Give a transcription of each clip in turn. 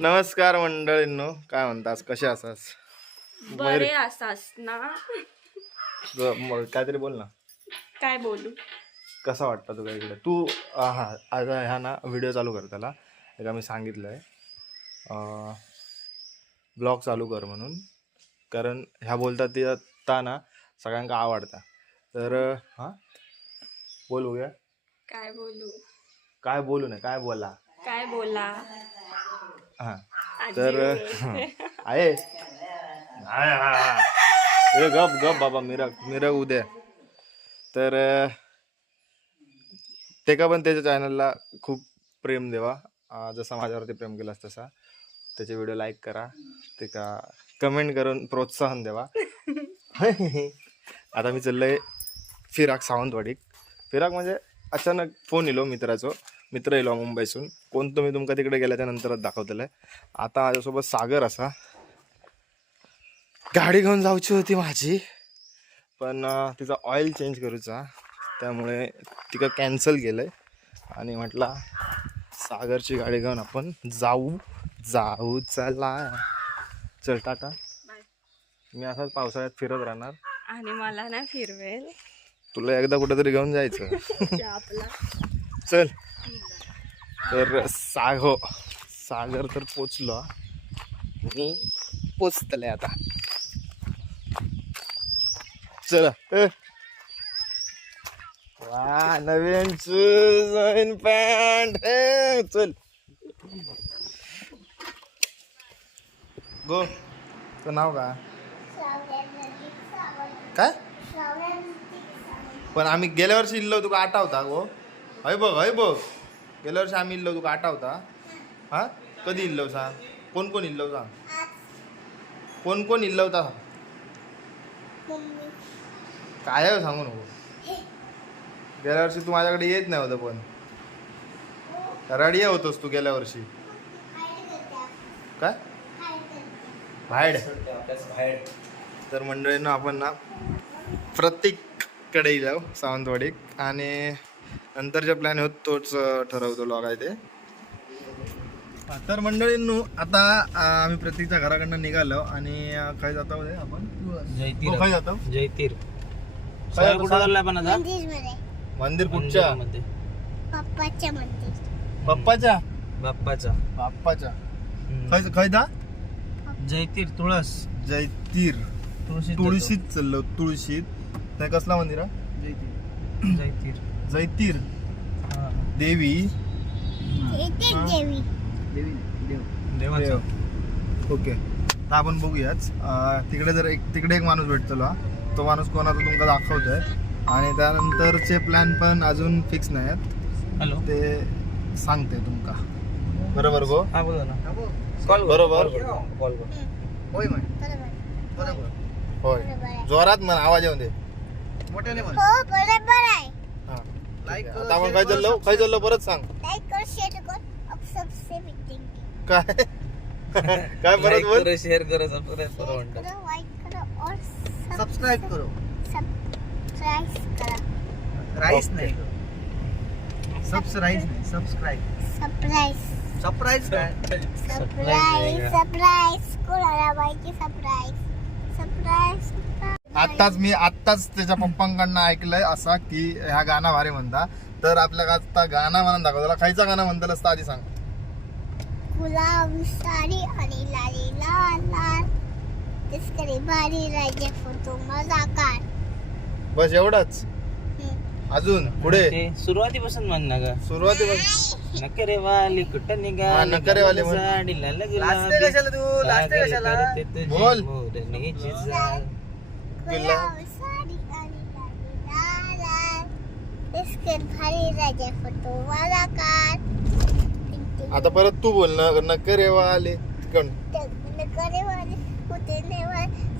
नमस्कार मंडळींनो काय म्हणतास? कसे असास? बरे असास ना? ग- मग काहीतरी बोल ना. काय बोलू? कसा वाटतं तुला इकडे? तू हा आता ह्या ना व्हिडिओ चालू कर त्याला. एक आम्ही सांगितलं आहे ब्लॉग चालू कर म्हणून. कारण ह्या बोलतात ते आता ना सगळ्यांका आवडता? तर हां? बोल बघूया काय बोलू? काय बोलू नये काय बोला? काय बोला? हां. तर. आहे. हा, हा. गप गप बाबा मिरग मिरग उद्या. तर ते का पण त्याच्या चॅनलला खूप प्रेम देवा. जसा माझ्यावरती प्रेम केलास तसा. त्याचे व्हिडिओ लाईक करा. ते का कमेंट करून प्रोत्साहन देवा. आता मी चाललोय फिराक सावंतवाडीक फिराक म्हणजे अचानक फोन येलो मित्राचो. मित्र येलो मुंबईसून. कोण तुम्ही तुमका तिकडे गेल्याच्या नंतरच दाखवतले. आता माझ्यासोबत सागर असा. गाडी घेऊन जाऊची होती माझी. पण तिचा ऑइल चेंज करूचा. त्यामुळे तिका कॅन्सल केलंय. आणि म्हटला सागरची गाडी घेऊन आपण जाऊ. जाऊ चला. चल टाटा. मी असाच पावसाळ्यात फिरत राहणार. आणि मला ना फिरवेल. तुला एकदा कुठेतरी घेऊन जायचं. चल. तर साग सागर तर पोचलो. मी पोचतले आता. चला. वा नवीन शूज नवीन पॅन्ट चल. गो तो नाव का काय? पण आम्ही गेल्या वर्षी इल्लो तुका आठवता गो. हय बघ हय बघ. गेल्या वर्षी आम्ही इल्लो तुका आठवता हा? कधी इल्लो सांग कोण कोण इल्लो सांग कोण कोण इल्लो होता काय आहे हो सांगू नको. गेल्या वर्षी तू माझ्याकडे येत नाही होतं पण. रडिया होतोस तू गेल्या वर्षी. काय? बाहेर. तर मंडळींना आपण ना प्रत्येककडे जाऊ हो, सावंतवाडीक आणि नंतरच्या प्लॅन होत तोच ठरवतो लॉग आहे ते. तर मंडळींनो आता आम्ही प्रत्येकच्या घराकडनं निघालो आणि काय जातो आपण. हो, काय जातो. जयतीर. काय कुठं कुठं? चाललाय पण आता? मंदिरमध्ये. मंदिर कुठच्या? मंदिरामध्ये. पप्पाच्या मंदिर. बाप्पाच्या बाप्पाचा. बाप्पाच्या. हम्म. खय खय दा जयतीर तुळस. जयतीर. तुळशीत तुळशीत चाललो तुळशीत. ते कसला मंदिर हा? जातो. जयतीर. जयतीर. हा. देवी. देवी. ओके. तर आपण बघूयाच तिकडे जर एक तिकडे एक माणूस भेटतो. तो माणूस कोणाचा तुमका दाखवतोय. आणि त्यानंतरचे प्लॅन पण अजून फिक्स नाही आहेत. हॅलो. ते सांगते तुमका. बरोबर गो? हा बोला ना. कॉल बरोबर. कॉल होय बरोबर. होय. बरोबर जोरात म्हण आवाज येऊन दे. बरोबर आहे हा. ठीक आहे. आता आपण काय चाललो? काय चाललो? परत सांग. लाईक कर शेअर कर. अब सबसे मीटिंग काय? काय परत लाईक बोल? करा शेअर करा सबस्क्राईब करा म्हणतात करो लाईक करो और सबस्क्राईब करो. सबस्क्राइब करा. राईस नाही. सबस राईस नाही सबस्क्राईब सरप्राईज सरप्राईज काय? सरप्राईज सरप्राईज कोणाला माहिती सरप्राईज सरप्राईज आत्ताच मी आत्ताच त्याच्या पप्पांकडनं ऐकलंय असा की ह्या गाणं भारी म्हणता. तर आपल्याला आता गाणं म्हणून दाखव त्याला खायचा गाणं म्हणता असतं आधी सांग. गुलाबी साडी आणि लाली लाल लाल. तिसकरी भारी राजे फोटो मजा काढ. बस एवढंच. अजून पुढे? ते सुरुवातीपासून म्हण ना ग. सुरुवातीपासून? नकरे वाली कुठं निघा हा, नकरे वाली म्हण. लाजते कशाला तू? लाजते कशाला? बोल. गुलाबी साडी आणि लाली लाल लाल तिसकरी भारी राजे फोटो मजा काढ आता परत तू बोल न नकरे वाले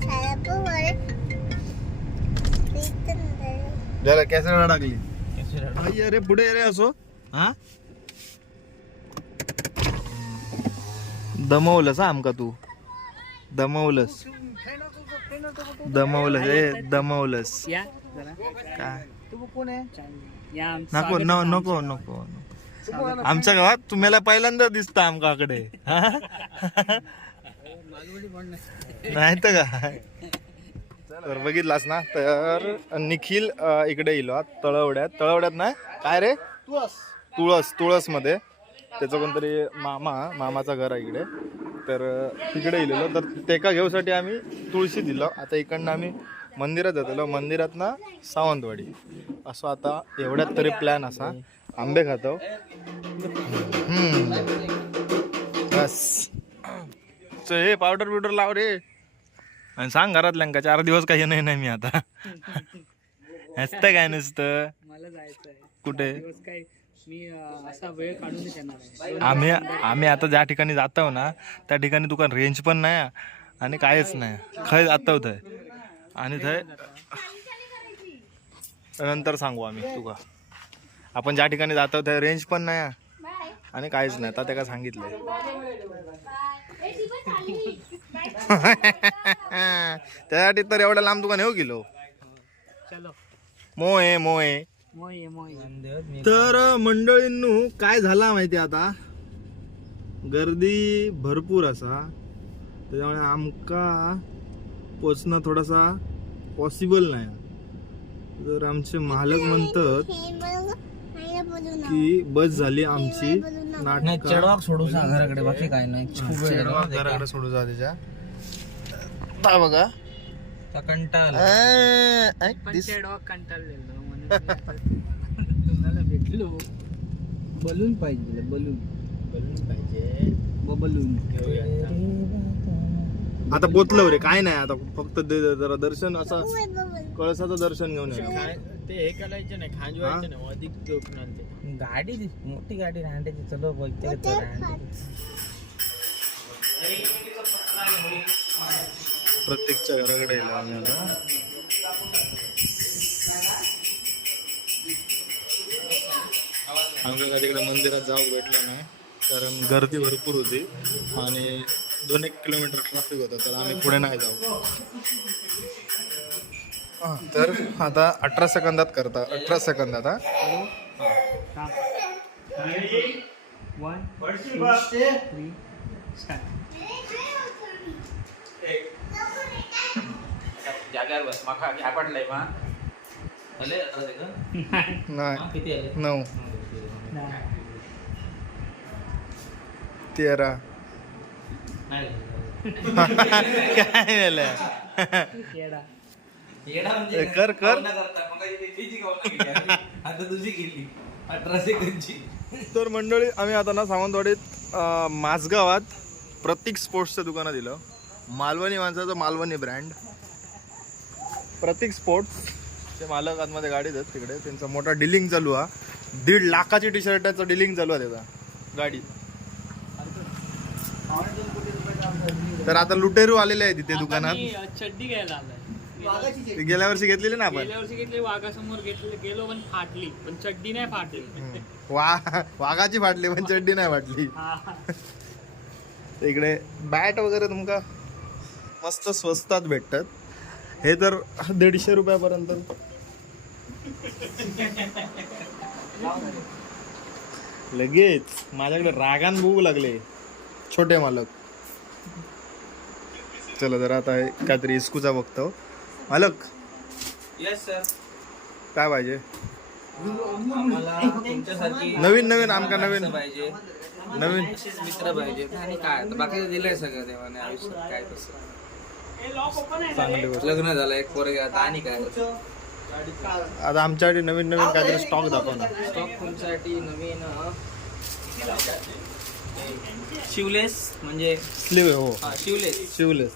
सारा पोवाले झालं कॅसेट आई अरे पुढे रे असो हा दमवलंस आमका तू दमवलंस. दमवलंस. ए दमवलंस. काय? तू कोण आहे नको न- नको नको नको. आमच्या गावात तुम्हाला पहिल्यांदा दिसतं आमकाकडे नाही तर काय तर बघितलास ना? तर निखिल इकडे येलो हा, तळवड्यात. तळवड्यात ना काय रे? तुळस. तुळसमध्ये त्याचं कोणतरी मामा मामाचं घर आहे इकडे. तर तिकडे गेलेलो तर तेका घेऊसाठी आम्ही तुळशी दिलो. आता इकडनं आम्ही मंदिरात जातलो. मंदिरात ना सावंतवाडी. असं आता एवढ्यात तरी प्लॅन असा. आंबे खातो. हम्म. बस. हे पावडर बिवडर लाव रे. आणि सांग घरातल्यांका चार दिवस काही नाही नाही मी आता. नसतं काय नसतं? कुठे? मी अं, असा वेळ काढूनच येणार आहे. आम्ही आम्ही आता ज्या ठिकाणी जातो ना त्या ठिकाणी तुका रेंज पण नाही आणि कायच नाही खय जातो थंय आणि थंय नंतर सांगू आम्ही तुका. आपण ज्या ठिकाणी जातो थंय रेंज पण नाही आणि काहीच नाही. आता त्याला सांगितलंय. त्यासाठी तर एवढ्या लांब तुका नेऊ गेलो मोय मोय तर मंडळींनू काय झाला माहिती आता? गर्दी भरपूर असा. त्याच्यामुळे आमका पोचणं थोडासा पॉसिबल नाही. तर आमचे मालक म्हणतात हे. की बस झाली आमची. नाटक. चढवाक सोडू सांग घराकडे बाकी काय नाही. घराकडे सोडू जा त्याच्या काय बघा. कंटाळा कंटाळलेलो. तुम्हाला भेटलो. बलून पाहिजे बलून. बलून पाहिजे. बलून. आता. पोचलो रे काय नाही आता फक्त दे- जरा दर्शन असं. कळसाचं दर्शन घेऊन येऊ ते हे करायचं नाही खांजवायचं नाही अधिक गाडी दि- मोठी गाडी रांड्याची चलो बघते. प्रत्येकच्या घराकडे आम्ही आता. आमच्या का तिकडे मंदिरात जाऊ भेटलं नाही. कारण गर्दी भरपूर होती. आणि दोन एक किलोमीटर ट्रॅफिक होतं तर आम्ही पुढे नाही जाऊ. हा, तर आता अठरा सेकंदात करता. अठरा सेकंदात हा? जाग्यावर बस माका भले नाही. किती आले? नऊ. तेरा. काय झालं? म्हणजे कर कर. तर मंडळी आम्ही आता ना सावंतवाडीत माझगावात प्रतीक स्पोर्ट्सचं दुकानं दिलं. मालवणी माणसाचं मालवणी ब्रँड प्रतीक स्पोर्ट्स. चे मालक आतमध्ये गाडीत आहेत तिकडे. त्यांचा मोठा डिलिंग चालू आहे दीड लाखाची टी शर्टाचं डिलिंग चालू आहे त्याचा. गाडी. तर आता लुटेरू आलेले आहे तिथे दुकानात. चड्डी घ्यायला आलाय. ती गेल्या वर्षी घेतलेली ना आपण? गेल्या वर्षी घेतली वाघासमोर घेतली गेलो पण फाटली. पण चड्डी नाही फाटली. वा वाघाची फाटली पण चड्डी नाही फाटली. हा. इकडे बॅट वगैरे तुमका? मस्त स्वस्तात भेटतात. हे तर दीडशे रुपयापर्यंत. लगेच. माझ्याकडे रागान बघू लागले. छोटे मालक. चला जरा आता हे काहीतरी इस्कूचा बघतो. मालक. येस सर काय पाहिजे? आम्हाला तुमच्यासारखी नवीन नवीन आमका नवीन. माणसं पाहिजे. नवीन. मित्र पाहिजे. आणि काय? आता बाकीचं दिलंय सगळं देवाने आयुष्यात काय तसं चांगली गोष्ट. लग्न झालं एक पोरगे आता आणि काय? आता आमच्याकडे नवीन नवीन काहीतरी स्टॉक दाखव ना. स्टॉक तुमच्यासाठी नवीन शिवलेस म्हणजे स्लीव हो हा, शिवलेस शिवलेस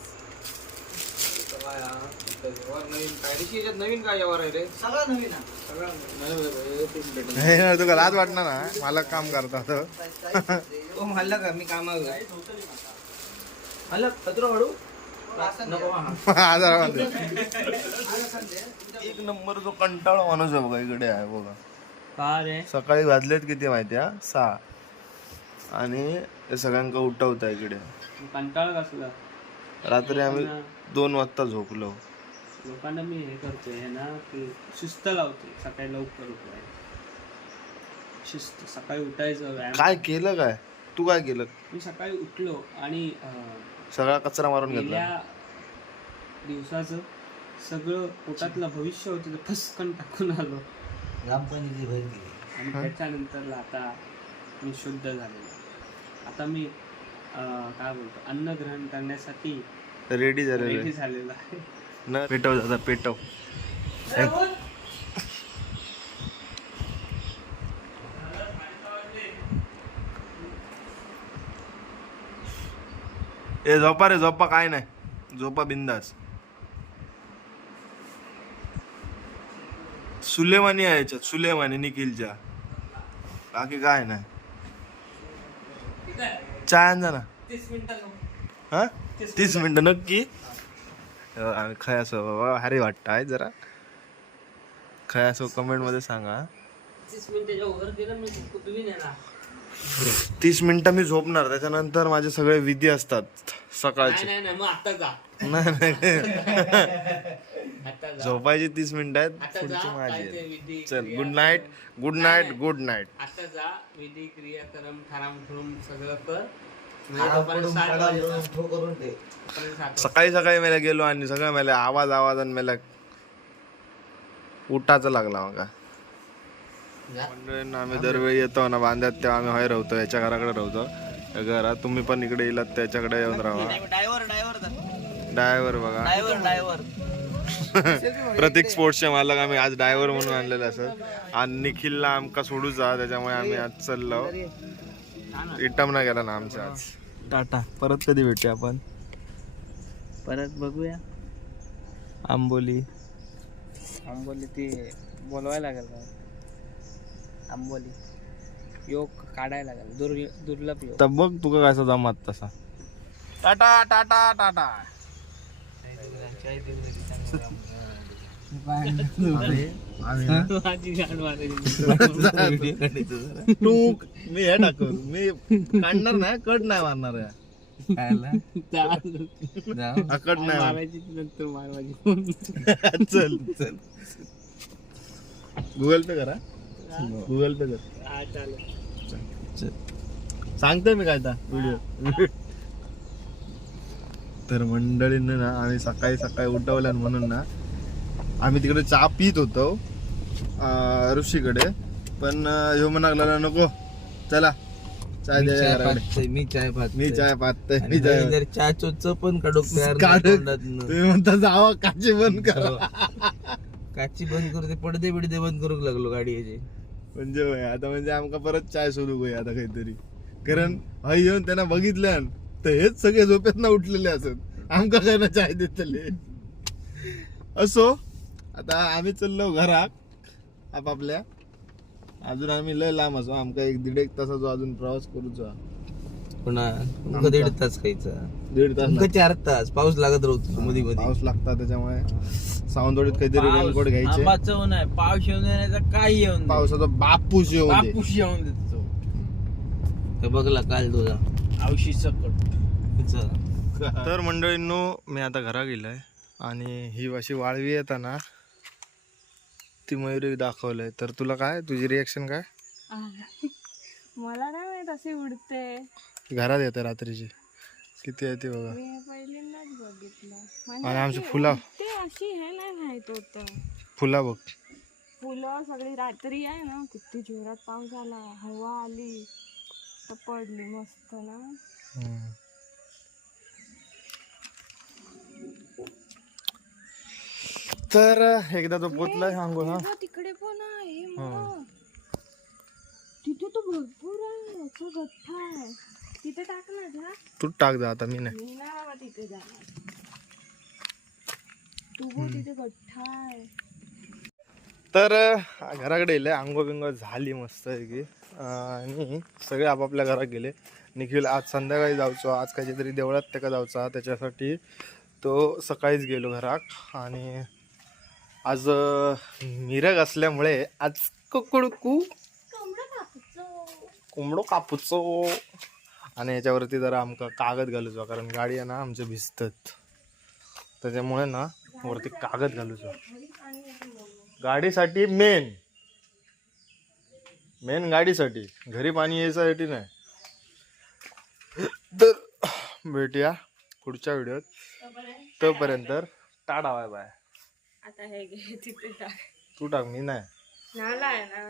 नवीन काय ऋषी याच्यात नवीन काय यावर आहे रे सगळं नवीन सगळं नवीन हे ना तुका लाज वाटणार ना? मला काम करतात ओ म्हणलं का मी कामावर आहे. हल्ला कचरो हळू नको हा. आजारामध्ये एक नंबर जो कंटाळा माणूस आहे बघा इकडे आहे बघा. का रे? सकाळी वाजलेत किती माहिती आहे सहा. आणि सगळ्यांका उठवता इकडे. कंटाळ कसला? रात्री आम्ही दोन वाजता झोपलो. लोकांना मी हे करतोय हे ना की शिस्त लावते सकाळी लवकर उठवाय शिस्त सकाळी उठायचं व्यायाम. काय केलं काय? तू काय केलं? मी सकाळी उठलो आणि अं, सगळा कचरा मारून घेतला. गेल्या दिवसाचं सगळं पोटातलं भविष्य होतं ते फसकन टाकून आलो. आणि त्याच्यानंतर आता मी शुद्ध झालेलो. आता मी अं, काय बोलतो अन्न ग्रहण करण्यासाठी रेडी झालेलं रेडी आहे. झालेलो आहे. न पेटव दादा पेटव. ए झोपा रे झोपा काय नाही. झोपा बिंदास. सुलेमानी आहे याच्यात सुलेमानी निखिलच्या. बाकी काय नाही. चाय आण जा ना. तीस मिनिटं हा? तीस मिनिटं नक्की. खय असो बाबा भारी वाटतं आहे जरा. खय असो कमेंटमध्ये सांगा. तीस मिनिटं मी झोपणार त्याच्यानंतर माझे सगळे विधी असतात. सकाळचे. नाही नाही मग आता जा. नाही नाही. आता जा. झोपायची तीस मिनिटं आहेत आता पुढची माझी काय ते आहेत. विधी चल क्रिया- good night good night good night आता जा विधी क्रियाक्रम ठराम सगळं कर. म्हणजे तोपर्यंत सात वाजेपर्यंत- तोपर्यंत सात सकाळी सकाळी मला गेलो आणि सगळं मला आवाज आवाज आणि मला उठाचं लागला मग. मंडळींना आम्ही दरवेळी येतो ना बांध्यात तेव्हा आम्ही हय राहतो याच्या घराकडे राहतो घरात तुम्ही पण इकडे येलात त्याच्याकडे येऊन राहा. डायव्हर डायव्हर ड्रायव्हर बघा. Driver driver. प्रतीक स्पोर्ट्सचे मालक आम्ही आज ड्रायव्हर म्हणून आणलेले असत आणि निखिलला आमका सोडूचा त्याच्यामुळे आम्ही आज चाललो. इटम ना गेला ना आमच्या आज. टाटा. परत कधी भेटूया आपण? परत बघूया. आंबोली. आंबोली ते बोलवायला लागेल? आंबोली. योग काढायला लागेल. दुर् दुर्लभ योग. तर बघ तुका कसा जमात तसा. टाटा टाटा टाटा. माझी गाड मारायची. तू मी हे टाकून. मी काढणार नाही कट नाही मारणार आहे. हा, कट नाही मारणार. मारायची नंतर मार माझी चल चल. गुगल पे करा. गुगल पे कर. हा सांगतोय मी काय आता? व्हिडिओ तर मंडळींना ना आम्ही सकाळी सकाळी उठवल्या म्हणून ना आम्ही तिकडे चहा पित होतो अं, ऋषीकडे. पण ह्यो म्हणा लागला नको चला चाय द्या मी चाय पाहत मी चाय पाहतोय मी चाय जर चहा चोच पण काढ. तुम्ही म्हणता जावा काची बंद करा. काची बंद करू ते पडदे बिडदे बंद करूक लागलो गाडीचे म्हणजे होय आता म्हणजे आमका परत चाय सोडू होय आता काहीतरी. कारण हय येऊन त्यांना बघितल्यान तर हेच सगळे झोपेत ना उठलेले असत आमका काय ना चाय देतले. असो आता आम्ही चाललो घराक आपापल्या. अजून आम्ही लय लांब असो आमका एक दीड एक तासाचो अजून प्रवास करूचा. पुन्हा तुमका दीड तास खायचा? दीड तास तुमका चार तास. पाऊस लागत राहतो मध्ये मध्ये. पाऊस लागता त्याच्यामुळे सावंतवाडीत काहीतरी रेनकोट घ्यायचे. आंबाचं नाही पाऊस येऊन येण्याचा काय येऊन पावसाचा बापूस येऊ दे बापूस येऊन देतो तर बघला काल तुझा औशी सकट. तर मंडळींनो मी आता घरा गेलोय. आणि ही अशी वाळवी येताना ती मयुरी दाखवलंय. तर तुला काय? तुझी रिएक्शन काय? मला नाही माहीत अशी उडते. घरात येते रात्रीची. किती आहे ती बघा. मी पहिल्यांदाच बघितलं. आणि म्हणजे आमची फुलं. उडते अशी हे नाही माहीत होतं. फुला बघ. फुलं सगळी रात्री आहे ना. किती जोरात पाऊस आला. हवा आली. तर पडली मस्त ना. हम्म. तर एकदा तो पोचलाय सांगू तेव्हा तिकडे पण आहे. तिथे तो भरपूर आहे. असं गठ्ठा आहे. तिथे टाक ना जा. तू टाक जा आता मी नाही. मी नाही बाबा तिथे जाणार. तू बघ तिथे गठ्ठा आहे तर अं, घराकडे येले आंघोळ बिंगोळ झाली मस्त आहे की आणि सगळे आपापल्या घरात गेले. निखिल आज संध्याकाळी जाऊचो. आज काहीतरी देवळात त्याका जाऊचा. त्याच्यासाठी तो सकाळीच गेलो घराक. आणि आज अं, मिरग असल्यामुळे आज कुकडकू कोंबडो कापूचो. आणि याच्यावरती जरा आमका कागद घालूचो कारण गाडी आहे ना आमच्या भिजतात. त्याच्यामुळे ना वरती कागद घालूचो. गाडीसाठी मेन मेन गाडीसाठी. घरी पाणी यायसाठी नाही. तर भेटूया पुढच्या व्हिडिओत. तोपर्यंत टाटा बाय बाय. आता हे घे तिथे टाक. तू टाक मी नाही. नाला आहे ना.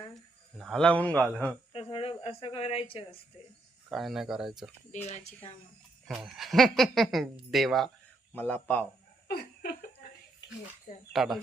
नाला म्हणून घाल असं करायचं असते काय नाही करायचं देवाची कामं देवा मला पाव. टाटा.